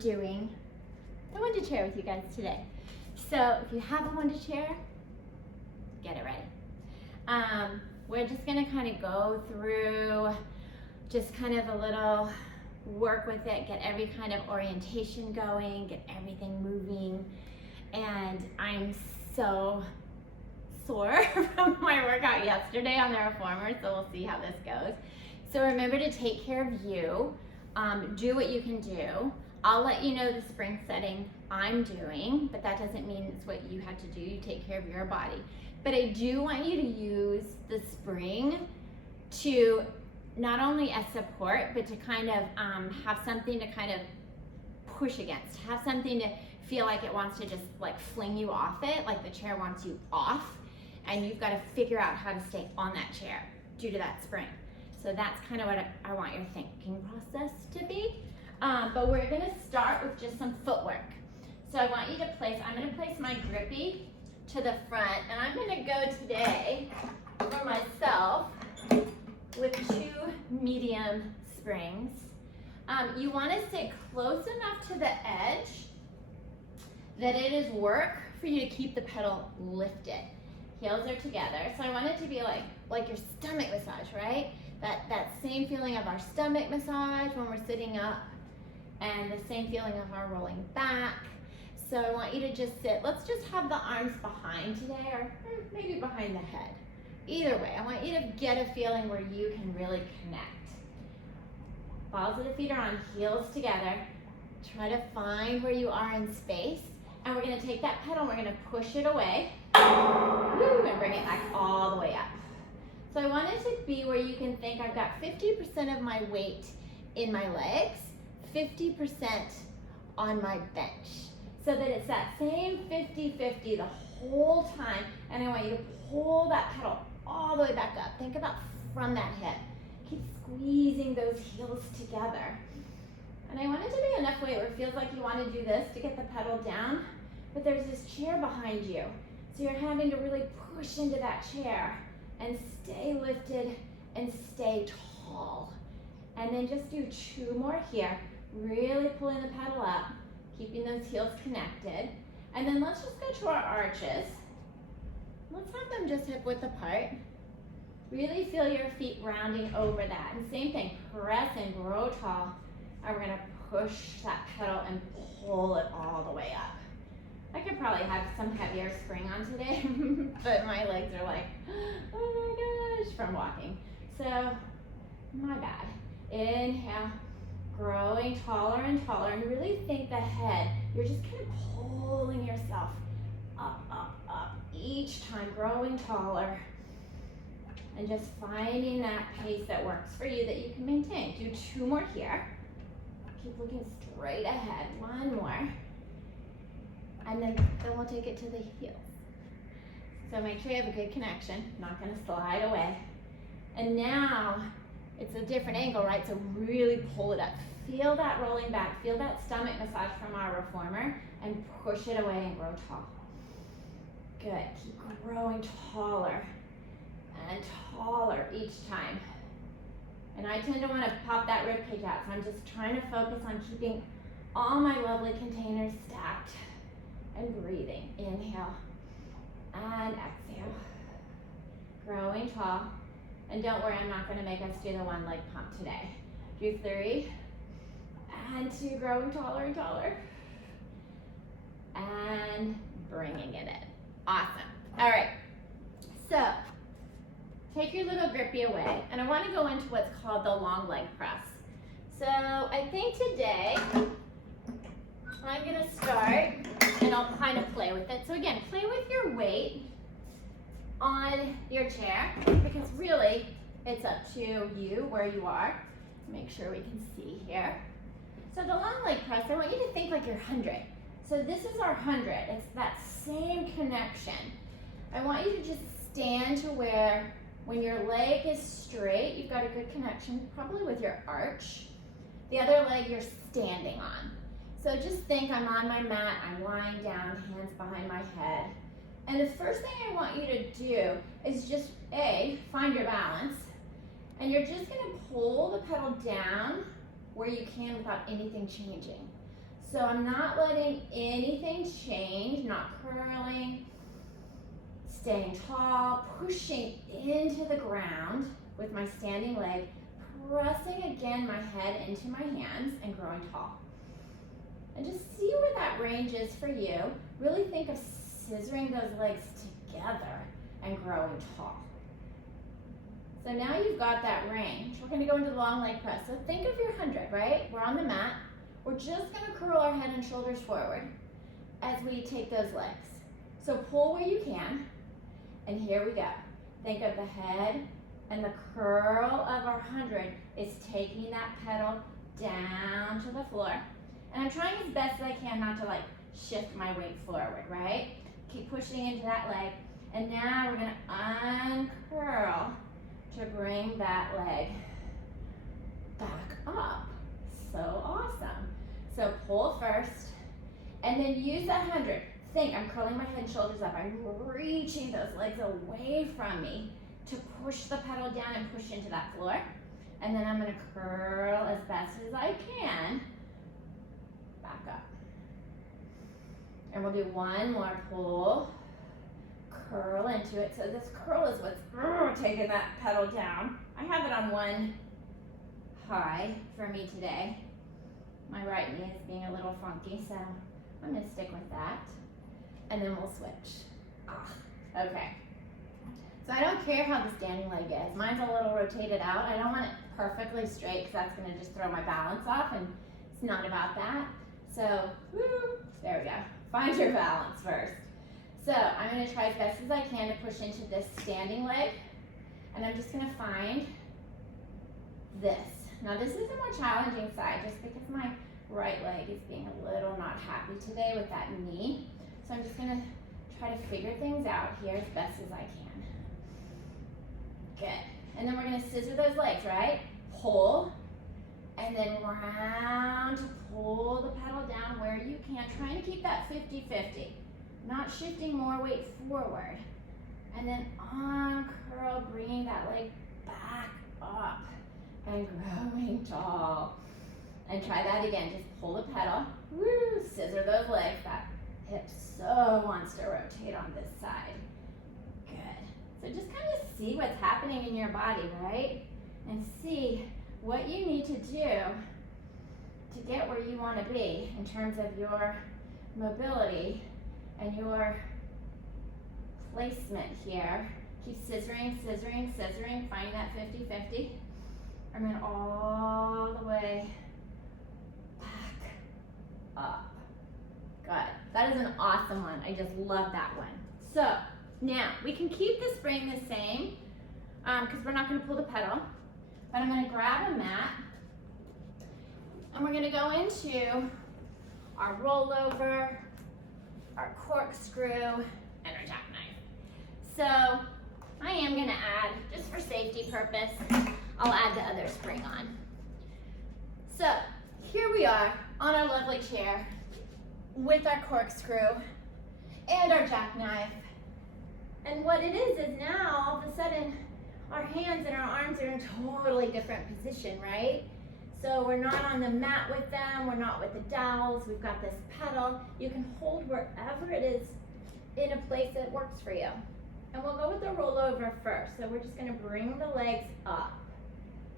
doing the Wunda Chair with you guys today. So if you have a Wunda Chair, get it ready. We're just gonna kind of go through just kind of a little work with it, get every kind of orientation going, get everything moving. And I'm so sore from my workout yesterday on the reformer, so we'll see how this goes. So remember to take care of you. Do what you can do. I'll let you know the spring setting I'm doing, but that doesn't mean it's what you have to do. You take care of your body. But I do want you to use the spring to not only as support, but to kind of have something to kind of push against, have something to feel like it wants to just like fling you off it, like the chair wants you off, and you've got to figure out how to stay on that chair due to that spring. So that's kind of what I want your thinking process to be. But we're gonna start with just some footwork. So I want you to I'm gonna place my grippy to the front, and I'm gonna go today for myself with 2 medium springs. You wanna sit close enough to the edge that it is work for you to keep the pedal lifted. Heels are together. So I want it to be like your stomach massage, right? That same feeling of our stomach massage when we're sitting up, and the same feeling of our rolling back. So I want you to just sit. Let's just have the arms behind today, or maybe behind the head. Either way, I want you to get a feeling where you can really connect. Balls of the feet are on, heels together. Try to find where you are in space. And we're gonna take that pedal and we're gonna push it away. Woo, and bring it back all the way up. So I want it to be where you can think I've got 50% of my weight in my legs, 50% on my bench. So that it's that same 50-50 the whole time. And I want you to pull that pedal all the way back up. Think about from that hip. Keep squeezing those heels together. And I want it to be enough weight where it feels like you want to do this to get the pedal down, but there's this chair behind you. So you're having to really push into that chair and stay lifted and stay tall. And then just do 2 more here, really pulling the pedal up, keeping those heels connected. And then let's just go to our arches. Let's have them just hip width apart. Really feel your feet rounding over that. And same thing, press and grow tall. And we're gonna push that pedal and pull it all the way up. I could probably have some heavier spring on today, but my legs are like, oh my gosh, from walking. So, my bad. Inhale, growing taller and taller, and really think the head. You're just kind of pulling yourself up, up, up each time, growing taller. And just finding that pace that works for you that you can maintain. Do 2 more here. Keep looking straight ahead. 1 more. And then we'll take it to the heels. So make sure you have a good connection. Not gonna slide away. And now, it's a different angle, right? So really pull it up. Feel that rolling back. Feel that stomach massage from our reformer, and push it away and grow tall. Good, keep growing taller and taller each time. And I tend to want to pop that rib cage out, so I'm just trying to focus on keeping all my lovely containers stacked and breathing. Inhale and exhale. Growing tall. And don't worry, I'm not going to make us do the 1 leg pump today. Do 3 and 2, growing taller and taller. And bringing it in. Awesome. All right. So, take your little grippy away, and I want to go into what's called the long leg press. So I think today I'm going to start, and I'll kind of play with it. So again, play with your weight on your chair, because really it's up to you where you are. Make sure we can see here. So the long leg press, I want you to think like you're 100. So this is our 100. It's that same connection. I want you to just stand to where when your leg is straight, you've got a good connection, probably with your arch. The other leg you're standing on. So just think I'm on my mat, I'm lying down, hands behind my head. And the first thing I want you to do is just, find your balance. And you're just gonna pull the pedal down where you can without anything changing. So I'm not letting anything change, not curling, staying tall, pushing into the ground with my standing leg, pressing again my head into my hands and growing tall. And just see where that range is for you. Really think of scissoring those legs together and growing tall. So now you've got that range. We're gonna go into long leg press. So think of your 100, right? We're on the mat. We're just gonna curl our head and shoulders forward as we take those legs. So pull where you can, and here we go. Think of the head and the curl of our 100 is taking that pedal down to the floor. And I'm trying as best as I can not to like shift my weight forward, right? Keep pushing into that leg. And now we're gonna uncurl to bring that leg back up. So awesome. So pull first, and then use that 100. Think, I'm curling my head and shoulders up. I'm reaching those legs away from me to push the pedal down and push into that floor. And then I'm gonna curl as best as I can back up. And we'll do one more pull, curl into it. So this curl is what's taking that pedal down. I have it on one high for me today. My right knee is being a little funky, so I'm gonna stick with that. And then we'll switch. Okay. So I don't care how the standing leg is. Mine's a little rotated out. I don't want it perfectly straight because that's gonna just throw my balance off, and it's not about that. So, there we go. Find your balance first. So I'm gonna try as best as I can to push into this standing leg, and I'm just gonna find this. Now this is the more challenging side just because my right leg is being a little not happy today with that knee. So I'm just gonna try to figure things out here as best as I can. Good. And then we're gonna scissor those legs, right? Pull, and then round to pull the pedal down where you can, trying to keep that 50-50, not shifting more weight forward. And then uncurl, bringing that leg back up and growing tall. And try that again, just pull the pedal, scissor those legs. That hip so wants to rotate on this side. Good. So just kind of see what's happening in your body, right? And see what you need to do to get where you want to be in terms of your mobility and your placement here. Keep scissoring, scissoring, scissoring, finding that 50-50. And then all the way back up. Good. That is an awesome one. I just love that one. So now we can keep the spring the same because we're not going to pull the pedal. But I'm going to grab a mat and we're going to go into our rollover, our corkscrew, and our jackknife. So I am going to add, just for safety purpose, I'll add the other spring on. So here we are on our lovely chair with our corkscrew and our jackknife. And what it is now all of a sudden our hands and our arms are in a totally different position, right? So we're not on the mat with them, we're not with the dowels, we've got this pedal. You can hold wherever it is in a place that works for you. And we'll go with the rollover first. So we're just gonna bring the legs up.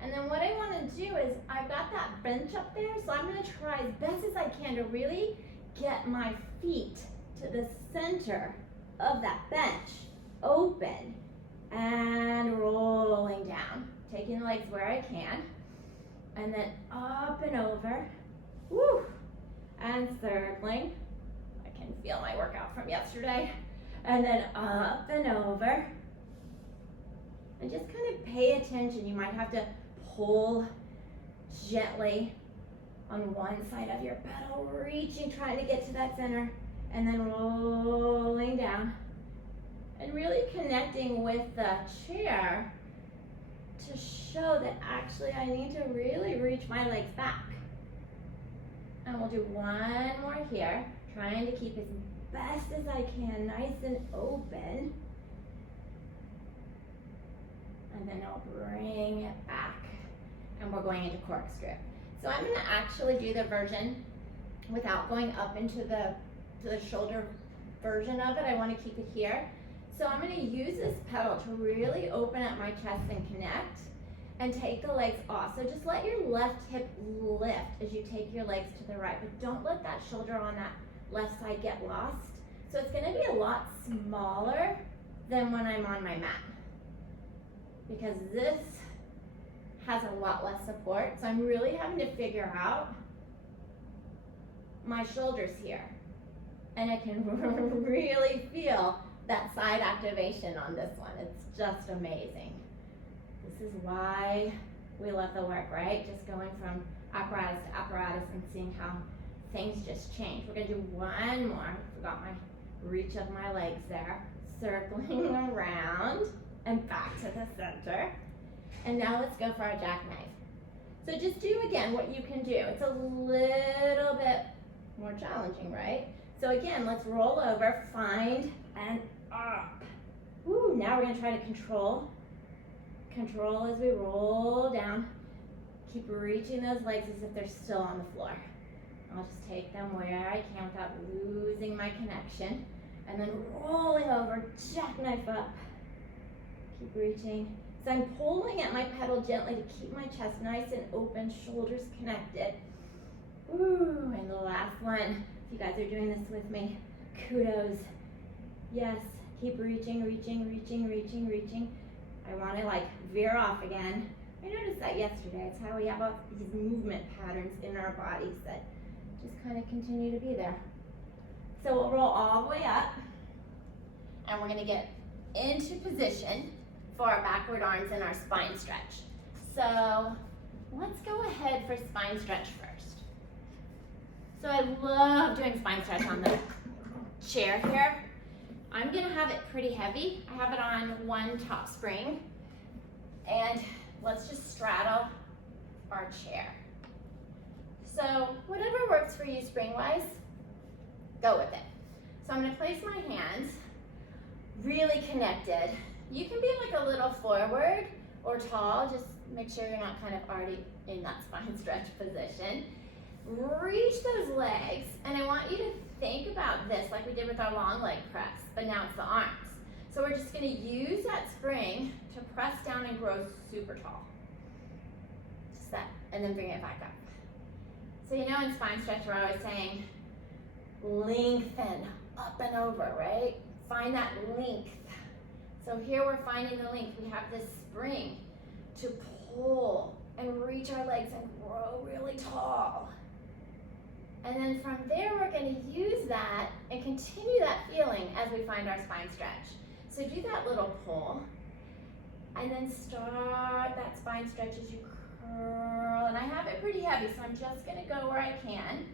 And then what I wanna do is, I've got that bench up there, so I'm gonna try as best as I can to really get my feet to the center of that bench, open, and rolling down. Taking the legs where I can, and then up and over, woo, and circling. I can feel my workout from yesterday. And then up and over. And just kind of pay attention. You might have to pull gently on one side of your pedal, reaching, trying to get to that center, and then rolling down. And really connecting with the chair to show that actually I need to really reach my legs back. And we'll do one more here, trying to keep as best as I can, nice and open. And then I'll bring it back. And we're going into corkscrew. So I'm gonna actually do the version without going up into the shoulder version of it. I want to keep it here. So I'm going to use this pedal to really open up my chest and connect and take the legs off. So just let your left hip lift as you take your legs to the right, but don't let that shoulder on that left side get lost. So it's going to be a lot smaller than when I'm on my mat, because this has a lot less support. So I'm really having to figure out my shoulders here. And I can really feel that side activation on this one. It's just amazing. This is why we love the work, right? Just going from apparatus to apparatus and seeing how things just change. We're gonna do one more. I forgot my reach of my legs there. Circling around and back to the center. And now let's go for our jackknife. So just do again what you can do. It's a little bit more challenging, right? So again, let's roll over, find, and up. Woo, now we're gonna try to control as we roll down. Keep reaching those legs as if they're still on the floor. I'll just take them where I can without losing my connection. And then rolling over, jackknife up. Keep reaching. So I'm pulling at my pedal gently to keep my chest nice and open, shoulders connected. Ooh, and the last one. If you guys are doing this with me, kudos. Yes, keep reaching, reaching, reaching, reaching, reaching. I want to like veer off again. I noticed that yesterday. It's how we have all these movement patterns in our bodies that just kind of continue to be there. So we'll roll all the way up, and we're gonna get into position for our backward arms and our spine stretch. So let's go ahead for spine stretch first. So I love doing spine stretch on the chair here. I'm gonna have it pretty heavy. I have it on one top spring, and let's just straddle our chair. So whatever works for you spring-wise, go with it. So I'm gonna place my hands really connected. You can be like a little forward or tall, just make sure you're not kind of already in that spine stretch position. Reach those legs, and I want you to think about this like we did with our long leg press, but now it's the arms. So we're just gonna use that spring to press down and grow super tall. Just that, and then bring it back up. So you know in spine stretch we're always saying lengthen up and over, right? Find that length. So here we're finding the length. We have this spring to pull and reach our legs and grow really tall. And then from there we're going to use that and continue that feeling as we find our spine stretch. So do that little pull and then start that spine stretch as you curl. And I have it pretty heavy, so I'm just going to go where I can.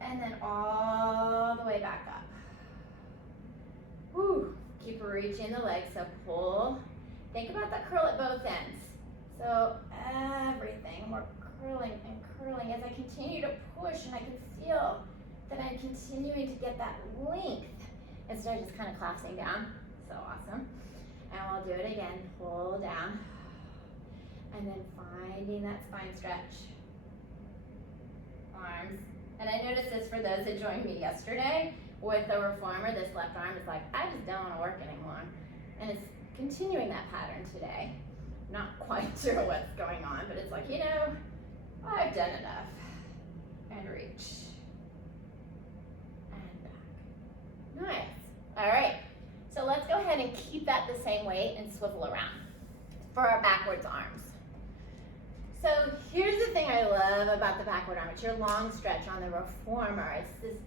And then all the way back up. Woo. Keep reaching the legs, so pull. Think about the curl at both ends. So everything, we're curling and curling as I continue to push, and I can feel that I'm continuing to get that length instead of just kind of collapsing down. So awesome. And we'll do it again, pull down, and then finding that spine stretch. Arms. And I noticed this for those that joined me yesterday with the reformer. This left arm is like, I just don't want to work anymore. And it's continuing that pattern today. Not quite sure what's going on, but it's like, you know, I've done enough. And reach. And back. Nice. All right. So let's go ahead and keep that the same weight and swivel around for our backwards arms. So here's the thing I love about the backward arm. It's your long stretch on the reformer. It's this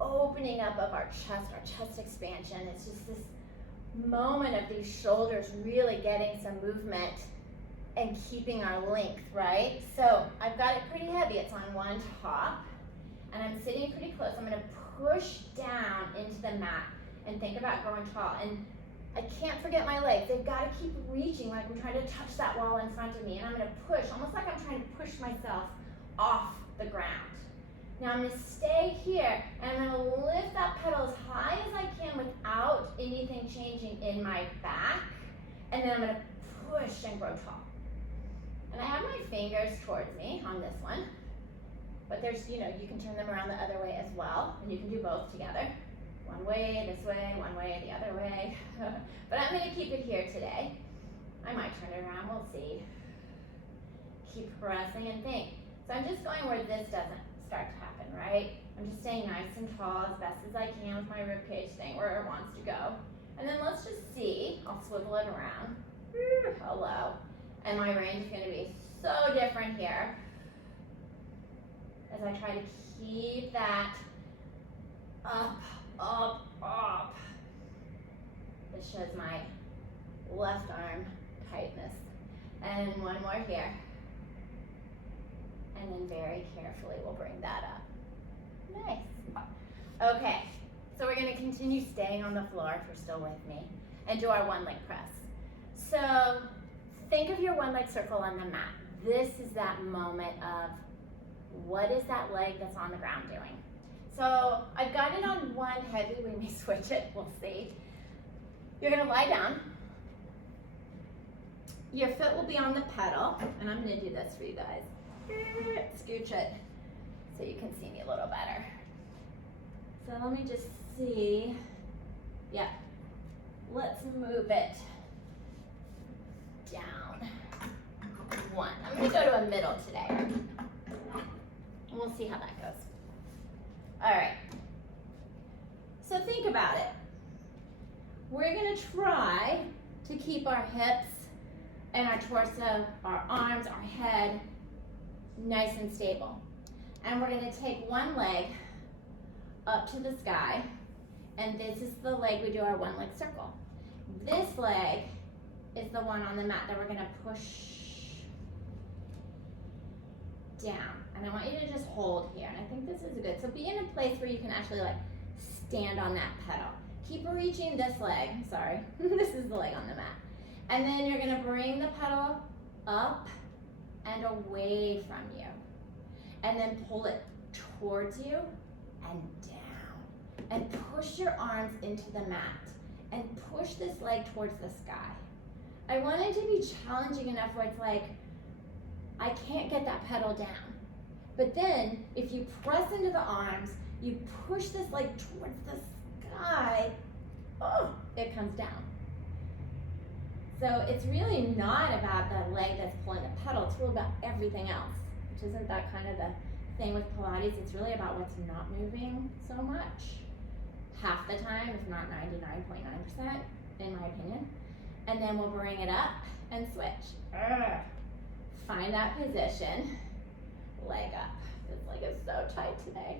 opening up of our chest expansion. It's just this moment of these shoulders really getting some movement and keeping our length, right? So I've got it pretty heavy. It's on one top, and I'm sitting pretty close. I'm gonna push down into the mat and think about growing tall. And I can't forget my legs. They've got to keep reaching like I'm trying to touch that wall in front of me. And I'm going to push, almost like I'm trying to push myself off the ground. Now I'm going to stay here, and I'm going to lift that pedal as high as I can without anything changing in my back. And then I'm going to push and grow tall. And I have my fingers towards me on this one. but there's, you can turn them around the other way as well, and you can do both together. One way, this way, one way, the other way. But I'm gonna keep it here today. I might turn it around, we'll see. Keep pressing and think. So I'm just going where this doesn't start to happen, right? I'm just staying nice and tall as best as I can with my rib cage staying where it wants to go. And then let's just see, I'll swivel it around. Hello. And my range is gonna be so different here as I try to keep that up, up, up. This shows my left arm tightness. And one more here. And then very carefully we'll bring that up. Nice. Okay, so we're gonna continue staying on the floor if you're still with me and do our one leg press. So think of your one leg circle on the mat. This is that moment of what is that leg that's on the ground doing? So I've got it on one heavy, we may switch it, we'll see. You're gonna lie down. Your foot will be on the pedal, and I'm gonna do this for you guys. Scooch it so you can see me a little better. So let me just see. Yeah, let's move it down. One. I'm gonna go to a middle today. And we'll see how that goes. All right. So think about it. We're gonna try to keep our hips and our torso, our arms, our head nice and stable. And we're gonna take one leg up to the sky, and this is the leg we do our one leg circle. This leg is the one on the mat that we're gonna push down. And I want you to just hold here, and I think this is good. So be in a place where you can actually like stand on that pedal. Keep reaching this leg, sorry, this is the leg on the mat. And then you're gonna bring the pedal up and away from you. And then pull it towards you and down. And push your arms into the mat. And push this leg towards the sky. I want it to be challenging enough where it's like, I can't get that pedal down. But then, if you press into the arms, you push this leg towards the sky, oh, it comes down. So it's really not about the leg that's pulling the pedal, it's really about everything else, which isn't that kind of the thing with Pilates. It's really about what's not moving so much, half the time, if not 99.9%, in my opinion. And then we'll bring it up and switch. Find that position, leg up. This leg is so tight today.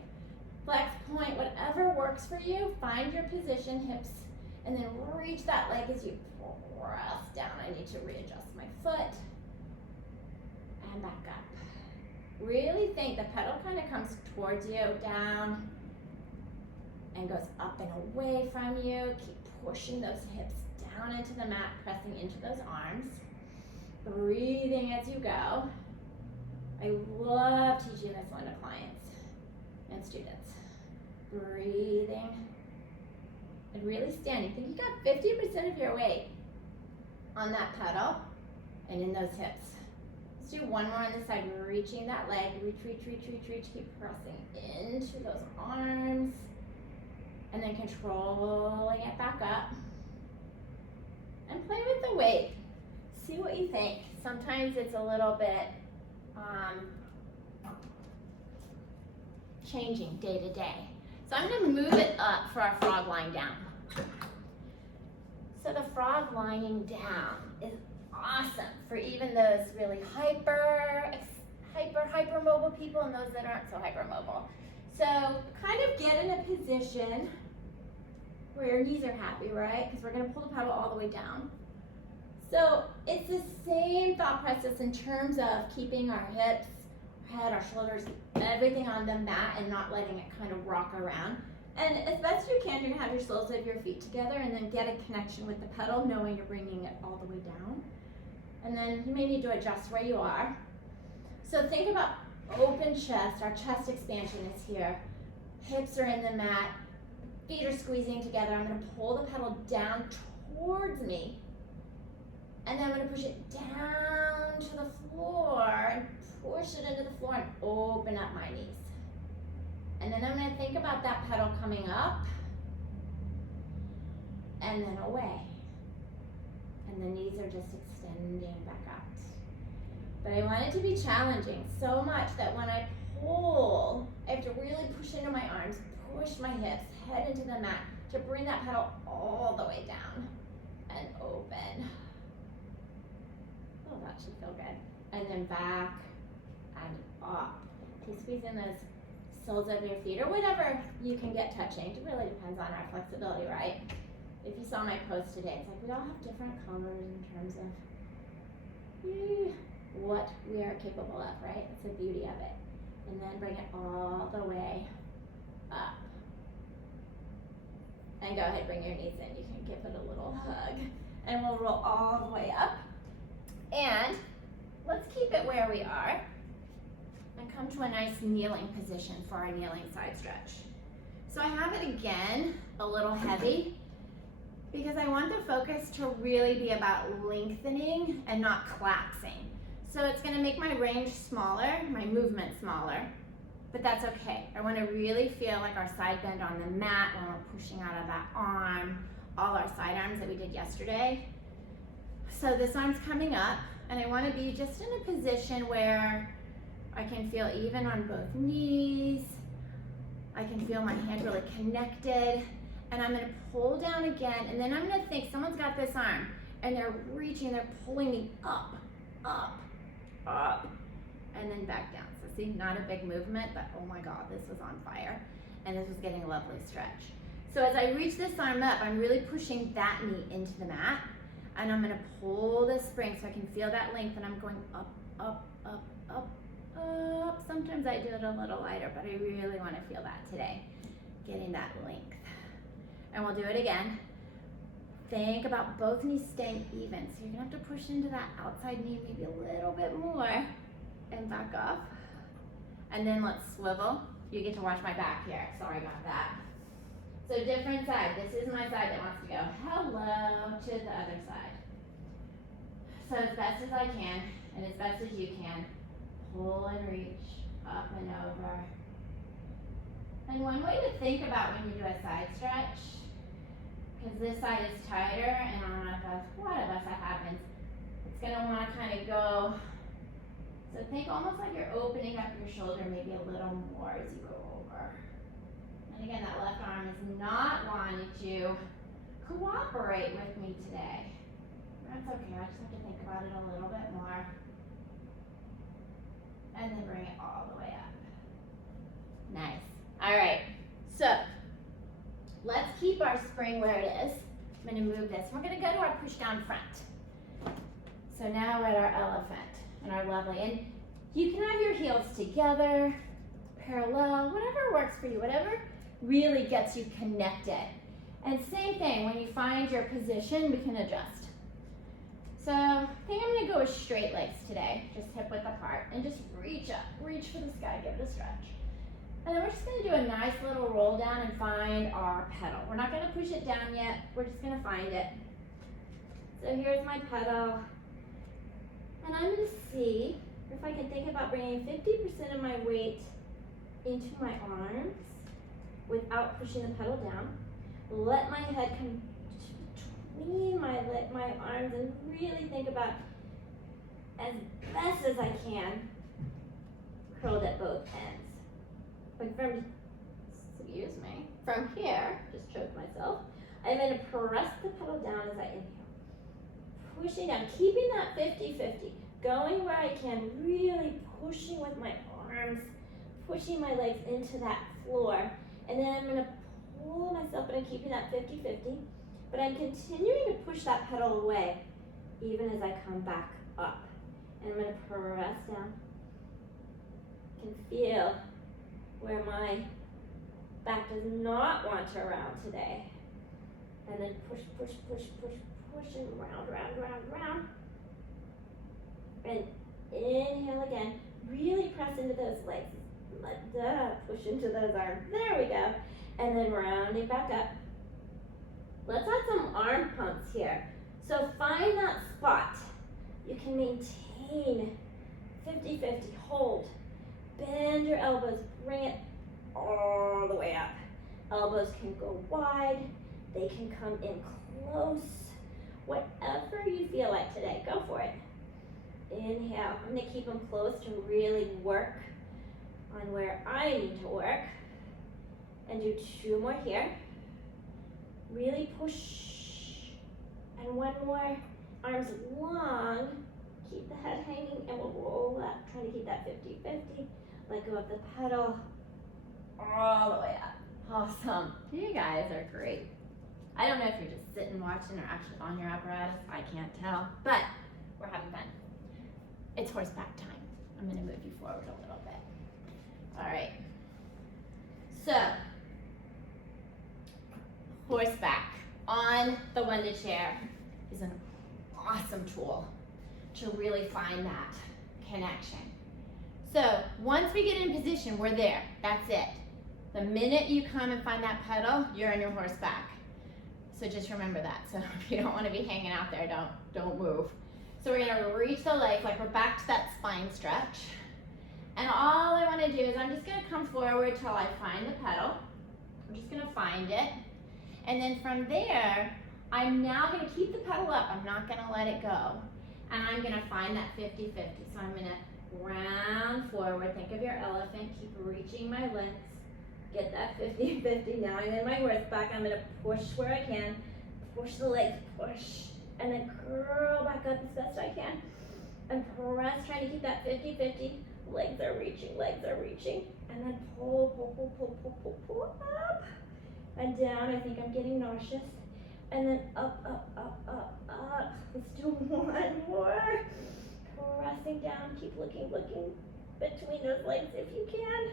Flex point, whatever works for you, find your position, hips, and then reach that leg as you press down. I need to readjust my foot. And back up. Really think the pedal kind of comes towards you, down, and goes up and away from you. Keep pushing those hips down into the mat, pressing into those arms. Breathing as you go. I love teaching this one to clients and students. Breathing and really standing. Think you got 50% of your weight on that pedal and in those hips. Let's do one more on this side, reaching that leg, reach, reach, reach, reach, reach, keep pressing into those arms, and then controlling it back up. And play with the weight. See what you think. Sometimes it's a little bit changing day to day. So I'm gonna move it up for our frog lying down. So the frog lying down is awesome for even those really hyper mobile people and those that aren't so hypermobile. So kind of get in a position where your knees are happy, right? Because we're gonna pull the pedal all the way down. So it's the same thought process in terms of keeping our hips, our head, our shoulders, everything on the mat and not letting it kind of rock around. And as best you can, you're gonna have your soles of your feet together and then get a connection with the pedal, knowing you're bringing it all the way down. And then you may need to adjust where you are. So think about open chest, our chest expansion is here. Hips are in the mat, feet are squeezing together. I'm gonna pull the pedal down towards me. And then I'm gonna push it down to the floor and push it into the floor and open up my knees. then I'm gonna think about that pedal coming up and then away. And the knees are just extending back out. But I want it to be challenging so much that when I pull, I have to really push into my arms, push my hips, head into the mat to bring that pedal all the way down and open. Oh, that should feel good. And then back and up. Okay, squeeze in those soles of your feet or whatever you can get touching. It really depends on our flexibility, right? If you saw my post today, it's like we all have different colors in terms of what we are capable of, right? It's the beauty of it. And then bring it all the way up. And go ahead, bring your knees in. You can give it a little hug. And we'll roll all the way up. And let's keep it where we are. And come to a nice kneeling position for our kneeling side stretch. So I have it again, a little heavy, because I want the focus to really be about lengthening and not collapsing. So it's gonna make my range smaller, my movement smaller, but that's okay. I wanna really feel like our side bend on the mat when we're pushing out of that arm, all our side arms that we did yesterday. So this arm's coming up, and I wanna be just in a position where I can feel even on both knees. I can feel my hand really connected, and I'm gonna pull down again, and then I'm gonna think someone's got this arm, and they're reaching, they're pulling me up, up, up, and then back down. So see, not a big movement, but oh my God, this was on fire, and this was getting a lovely stretch. So as I reach this arm up, I'm really pushing that knee into the mat, and I'm gonna pull this spring so I can feel that length, and I'm going up, up, up, up, up. Sometimes I do it a little lighter, but I really wanna feel that today, getting that length. And we'll do it again. Think about both knees staying even. So you're gonna have to push into that outside knee maybe a little bit more and back up. And then let's swivel. You get to watch my back here, sorry about that. So different side, this is my side that wants to go hello to the other side. So as best as I can, and as best as you can, pull and reach, up and over. And one way to think about when you do a side stretch, because this side is tighter, and on one of us that happens, it's gonna wanna kind of go, so think almost like you're opening up your shoulder maybe a little more as you go over. And again, that left arm is not wanting to cooperate with me today. That's okay, I just have to think about it a little bit more. And then bring it all the way up. Nice. All right, so let's keep our spring where it is. I'm gonna move this. We're gonna go to our push down front. So now we're at our elephant and our lovely, and you can have your heels together, parallel, whatever works for you, whatever really gets you connected. And same thing, when you find your position, we can adjust. So I think I'm gonna go with straight legs today, just hip width apart, and just reach up, reach for the sky, give it a stretch. And then we're just gonna do a nice little roll down and find our pedal. We're not gonna push it down yet, we're just gonna find it. So here's my pedal. And I'm gonna see if I can think about bringing 50% of my weight into my arms without pushing the pedal down. Let my head come between my arms and really think about, as best as I can, curled at both ends. Like from here, just choked myself, I'm gonna press the pedal down as I inhale. Pushing down, keeping that 50-50, going where I can, really pushing with my arms, pushing my legs into that floor, and then I'm gonna pull myself, but I'm keeping that 50-50, but I'm continuing to push that pedal away, even as I come back up. And I'm gonna press down. You can feel where my back does not want to round today. And then push, push, push, push, push, and round, round, round, round. And inhale again. Really press into those legs. Push into those arms. There we go. And then rounding back up. Let's add some arm pumps here. So find that spot. You can maintain 50-50. Hold. Bend your elbows. Bring it all the way up. Elbows can go wide, they can come in close. Whatever you feel like today, go for it. Inhale, I'm gonna keep them close to really work on where I need to work. And do 2 more here. Really push. And 1 more, arms long. Keep the head hanging and we'll roll up. Trying to keep that 50-50. Let go of the pedal all the way up. Awesome. You guys are great. I don't know if you're just sitting watching or actually on your apparatus. I can't tell, but we're having fun. It's horseback time. I'm gonna move you forward a little bit. All right. So, horseback on the Wunda Chair is an awesome tool to really find that connection. So, once we get in position, we're there. That's it. The minute you come and find that pedal, you're in your horseback. So just remember that. So if you don't want to be hanging out there, don't move. So we're going to reach the legs like we're back to that spine stretch. And all I want to do is I'm just going to come forward till I find the pedal. I'm just going to find it. And then from there, I'm now going to keep the pedal up. I'm not going to let it go. And I'm going to find that 50-50. So I'm going to round forward. Think of your elephant. Keep reaching my legs. Get that 50-50. Now I'm in my horseback. I'm going to push where I can. Push the legs. Push. And then curl back up as best I can. And press, trying to keep that 50-50. Legs are reaching. Legs are reaching. And then pull, pull, pull, pull, pull, pull, pull up. And down. I think I'm getting nauseous. And then up, up, up, up, up. Let's do 1 more. Pressing down. Keep looking between those legs if you can.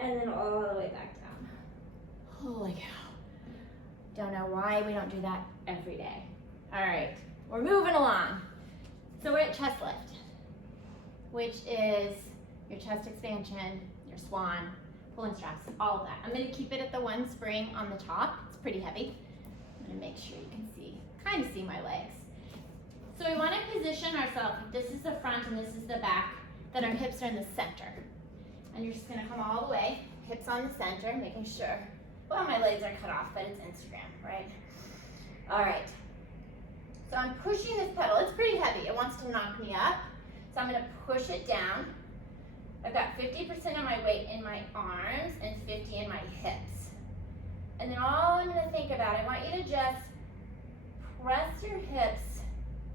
And then all the way back down. Holy cow. Don't know why we don't do that every day. All right, we're moving along. So we're at chest lift, which is your chest expansion, your swan, pulling straps, all of that. I'm gonna keep it at the 1 spring on the top. It's pretty heavy. I'm gonna make sure you can see, kind of see my legs. So we wanna position ourselves, this is the front and this is the back, that our hips are in the center. And you're just gonna come all the way, hips on the center, making sure, well, my legs are cut off, but it's Instagram, right? All right. So I'm pushing this pedal. It's pretty heavy. It wants to knock me up. So I'm gonna push it down. I've got 50% of my weight in my arms and 50 in my hips. And then all I'm gonna think about, I want you to just press your hips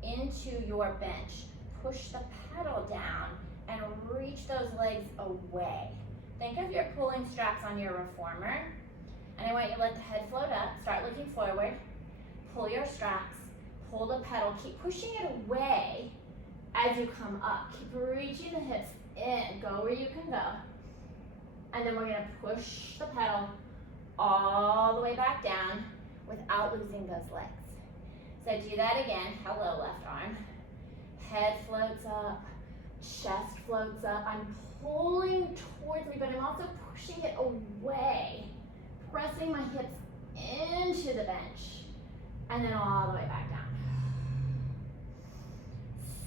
into your bench. Push the pedal down and reach those legs away. Think of your pulling straps on your reformer. And I want you to let the head float up, start looking forward, pull your straps, pull the pedal, keep pushing it away as you come up. Keep reaching the hips in, go where you can go. And then we're gonna push the pedal all the way back down without losing those legs. So do that again. Hello, left arm. Head floats up, chest floats up. I'm pulling towards me, but I'm also pushing it away, pressing my hips into the bench, and then all the way back down.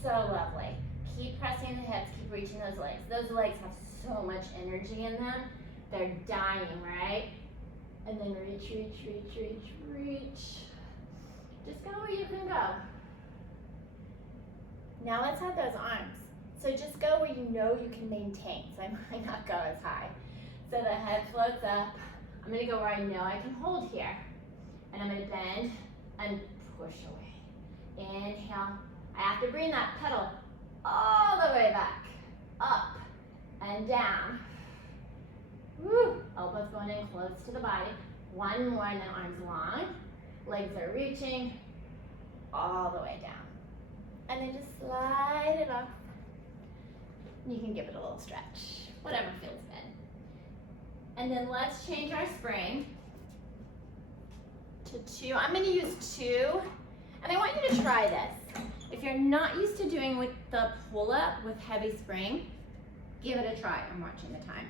So lovely. Keep pressing the hips, keep reaching those legs. Those legs have so much energy in them. They're dying, right? And then reach, reach, reach, reach, reach. Just go where you can go. Now let's have those arms. So just go where you know you can maintain. So I might not go as high. So the head floats up. I'm gonna go where I know I can hold here. And I'm gonna bend and push away. Inhale. I have to bring that pedal all the way back. Up and down. Woo. Elbows going in close to the body. 1 more and then arms long. Legs are reaching all the way down. And then just slide it off. You can give it a little stretch, whatever feels good. And then let's change our spring to 2. I'm gonna use 2, and I want you to try this. If you're not used to doing with the pull-up with heavy spring, give it a try. I'm watching the time.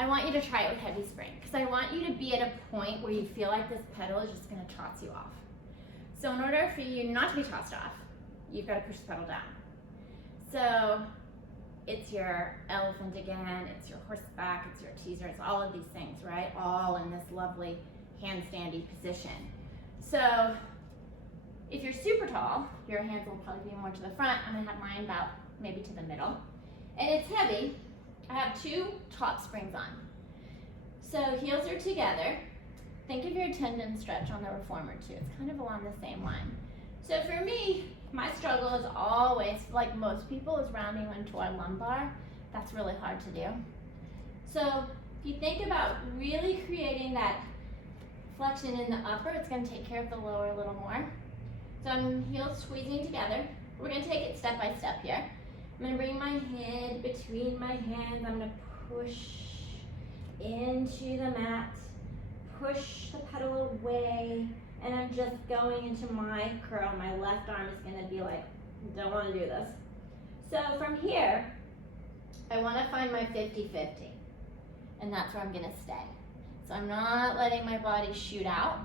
I want you to try it with heavy spring, because I want you to be at a point where you feel like this pedal is just gonna toss you off. So in order for you not to be tossed off, you've got to push the pedal down. So It's your elephant again, it's your horseback, it's your teaser, it's all of these things, right? All in this lovely handstandy position. So if you're super tall, your hands will probably be more to the front. I'm gonna have mine about maybe to the middle. And it's heavy. I have 2 top springs on. So heels are together. Think of your tendon stretch on the reformer too. It's kind of along the same line. So for me, my struggle is always, like most people, is rounding into our lumbar. That's really hard to do. So if you think about really creating that flexion in the upper, it's going to take care of the lower a little more. So I'm heels squeezing together. We're going to take it step by step here. I'm going to bring my head between my hands. I'm going to push into the mat, push the pedal away, and I'm just going into my curl. My left arm is going to be like, don't want to do this. So from here, I want to find my 50-50, and that's where I'm going to stay. So I'm not letting my body shoot out.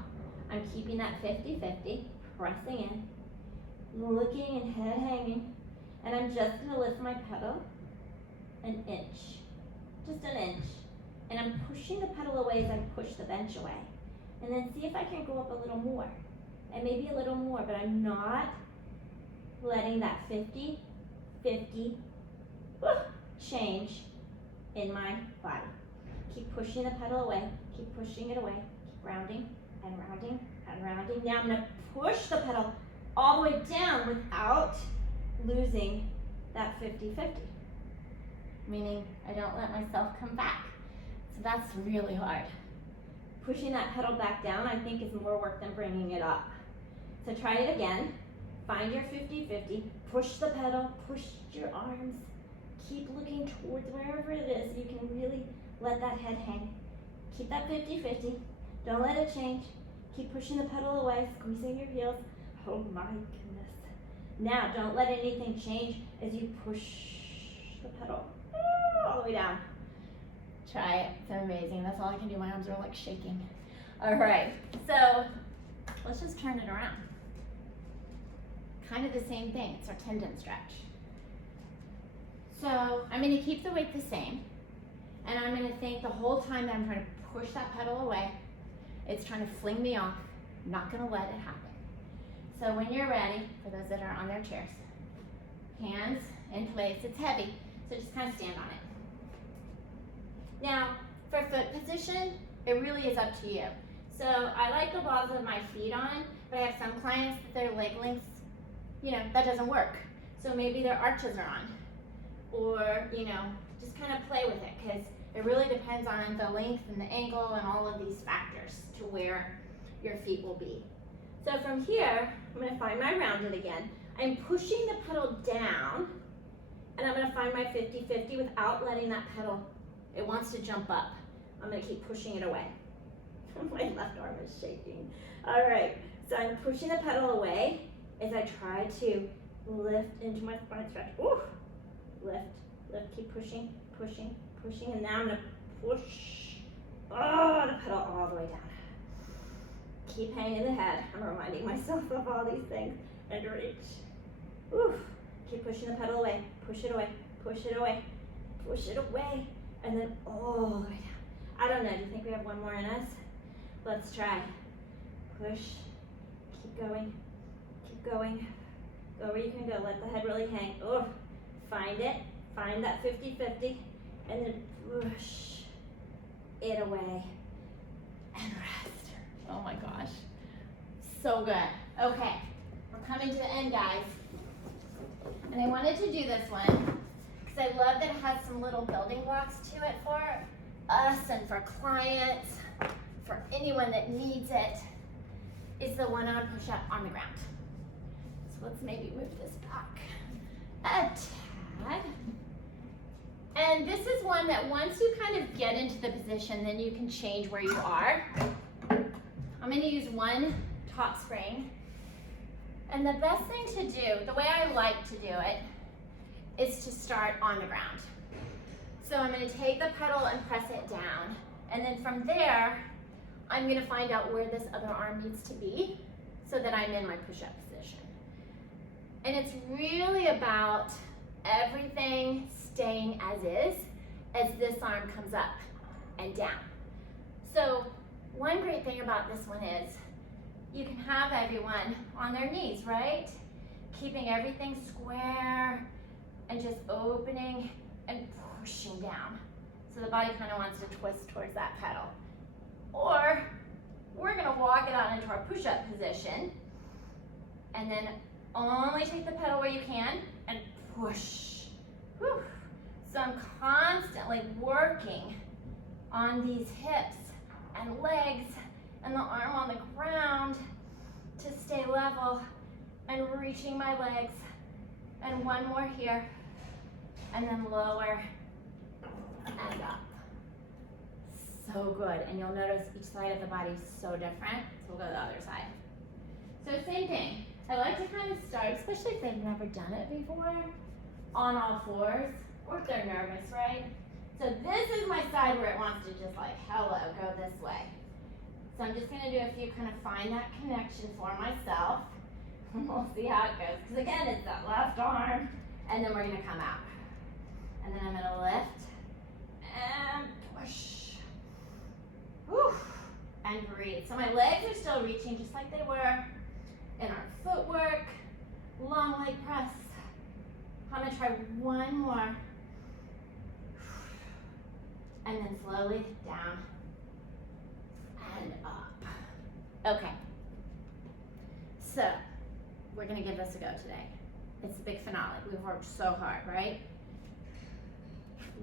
I'm keeping that 50-50, pressing in, looking and head hanging, and I'm just going to lift my pedal an inch, just an inch, and I'm pushing the pedal away as I push the bench away. And then see if I can go up a little more, and maybe a little more, but I'm not letting that 50-50 change in my body. Keep pushing the pedal away, keep pushing it away, keep rounding and rounding and rounding. Now I'm gonna push the pedal all the way down without losing that 50-50, meaning I don't let myself come back. So that's really hard. Pushing that pedal back down, I think, is more work than bringing it up. So try it again. Find your 50-50, push the pedal, push your arms, keep looking towards wherever it is. You can really let that head hang. Keep that 50-50, don't let it change. Keep pushing the pedal away, squeezing your heels. Oh my goodness. Now, don't let anything change as you push the pedal all the way down. Try it, it's amazing. That's all I can do, my arms are like shaking. All right, so let's just turn it around. Kind of the same thing, it's our tendon stretch. So I'm gonna keep the weight the same, and I'm gonna think the whole time that I'm trying to push that pedal away, it's trying to fling me off, not gonna let it happen. So when you're ready, for those that are on their chairs, hands in place, it's heavy, so just kind of stand on it. Now, for foot position, it really is up to you. So I like the balls of my feet on, but I have some clients that their leg lengths, that doesn't work. So maybe their arches are on, or, just kind of play with it, because it really depends on the length and the angle and all of these factors to where your feet will be. So from here, I'm going to find my rounded again. I'm pushing the pedal down, and I'm going to find my 50-50 without letting that pedal, it wants to jump up. I'm going to keep pushing it away. My left arm is shaking. All right, so I'm pushing the pedal away as I try to lift into my spine stretch. Ooh, lift, keep pushing, pushing, pushing, and now I'm going to push the pedal all the way down. Keep hanging the head. I'm reminding myself of all these things. And reach. Ooh. Keep pushing the pedal away. Push it away. Push it away. Push it away. And then all the way down. I don't know. Do you think we have one more in us? Let's try. Push. Keep going. Keep going. Go where you can go. Let the head really hang. Oh. Find it. Find that 50-50. And then push it away. And rest. Oh my gosh, so good. Okay, we're coming to the end, guys. And I wanted to do this one because I love that it has some little building blocks to it for us and for clients, for anyone that needs it. It's the one arm push up on the ground. So let's maybe move this back a tad. And this is one that once you kind of get into the position, then you can change where you are. I'm going to use one top spring. And the best thing to do, the way I like to do it, is to start on the ground. So I'm going to take the pedal and press it down. And then from there, I'm going to find out where this other arm needs to be so that I'm in my push-up position. And it's really about everything staying as is as this arm comes up and down. So one great thing about this one is you can have everyone on their knees, right? Keeping everything square and just opening and pushing down. So the body kind of wants to twist towards that pedal. Or we're gonna walk it out into our push-up position and then only take the pedal where you can and push. Whew. So I'm constantly working on these hips and legs and the arm on the ground to stay level and reaching my legs. And one more here, and then lower and up. So good, and you'll notice each side of the body is so different. So we'll go to the other side. So same thing. I like to kind of start, especially if they've never done it before, on all fours, or if they're nervous, right? So this is my side where it wants to just like, hello, go this way. So I'm just gonna do a few, kind of find that connection for myself. We'll see how it goes. Because again, it's that left arm, and then we're gonna come out. And then I'm gonna lift and push. Whew. And breathe. So my legs are still reaching just like they were in our footwork. Long leg press. I'm gonna try one more. And then slowly down and up. Okay. So we're gonna give this a go today. It's a big finale. We've worked so hard, right?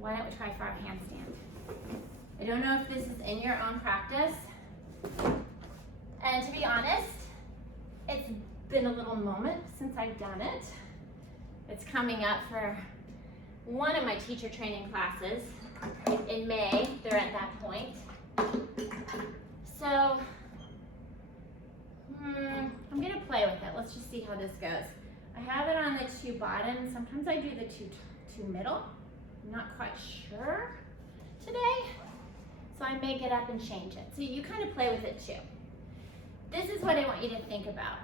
Why don't we try for our handstand? I don't know if this is in your own practice. And to be honest, it's been a little moment since I've done it. It's coming up for one of my teacher training classes in May. They're at that point. So, I'm gonna play with it. Let's just see how this goes. I have it on the two bottoms. Sometimes I do the two middle. I'm not quite sure today. So I may get up and change it. So you kind of play with it too. This is what I want you to think about.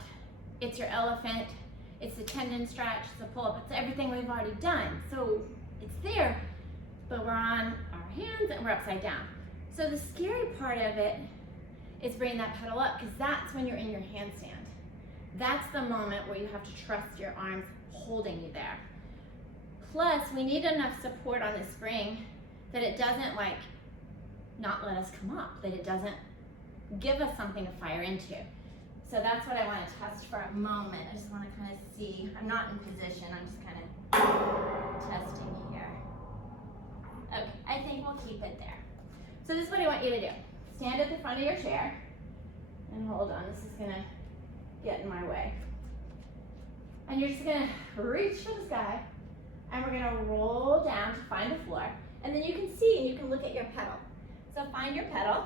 It's your elephant, it's the tendon stretch, it's the pull-up, it's everything we've already done. So it's there, but we're on our hands and we're upside down. So the scary part of it is bringing that pedal up, because that's when you're in your handstand. That's the moment where you have to trust your arms holding you there. Plus, we need enough support on the spring that it doesn't like not let us come up, that it doesn't give us something to fire into. So that's what I want to test for a moment. I just want to kind of see. I'm not in position, I'm just kind of testing here. Okay, I think we'll keep it there. So this is what I want you to do. Stand at the front of your chair and hold on, this is gonna get in my way. And you're just gonna reach for the sky and we're gonna roll down to find the floor. And then you can see and you can look at your pedal. So find your pedal.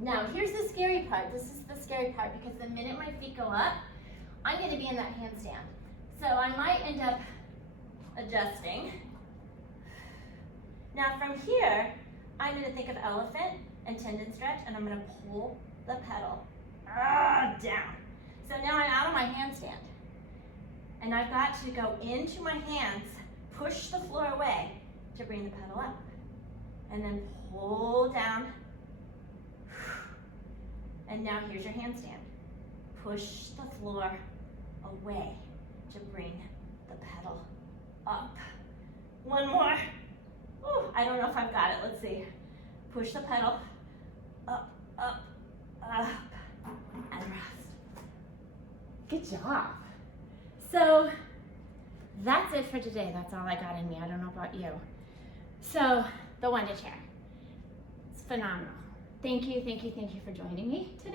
Now here's the scary part. This is the scary part because the minute my feet go up, I'm gonna be in that handstand. So I might end up adjusting. Now from here, I'm gonna think of elephant and tendon stretch, and I'm gonna pull the pedal down. So now I'm out of my handstand. And I've got to go into my hands, push the floor away to bring the pedal up. And then pull down. And now here's your handstand. Push the floor away to bring the pedal up. One more. Ooh, I don't know if I've got it. Let's see. Push the pedal up, up, up, and rest. Good job. So that's it for today. That's all I got in me. I don't know about you. So the Wunda Chair. It's phenomenal. Thank you for joining me today.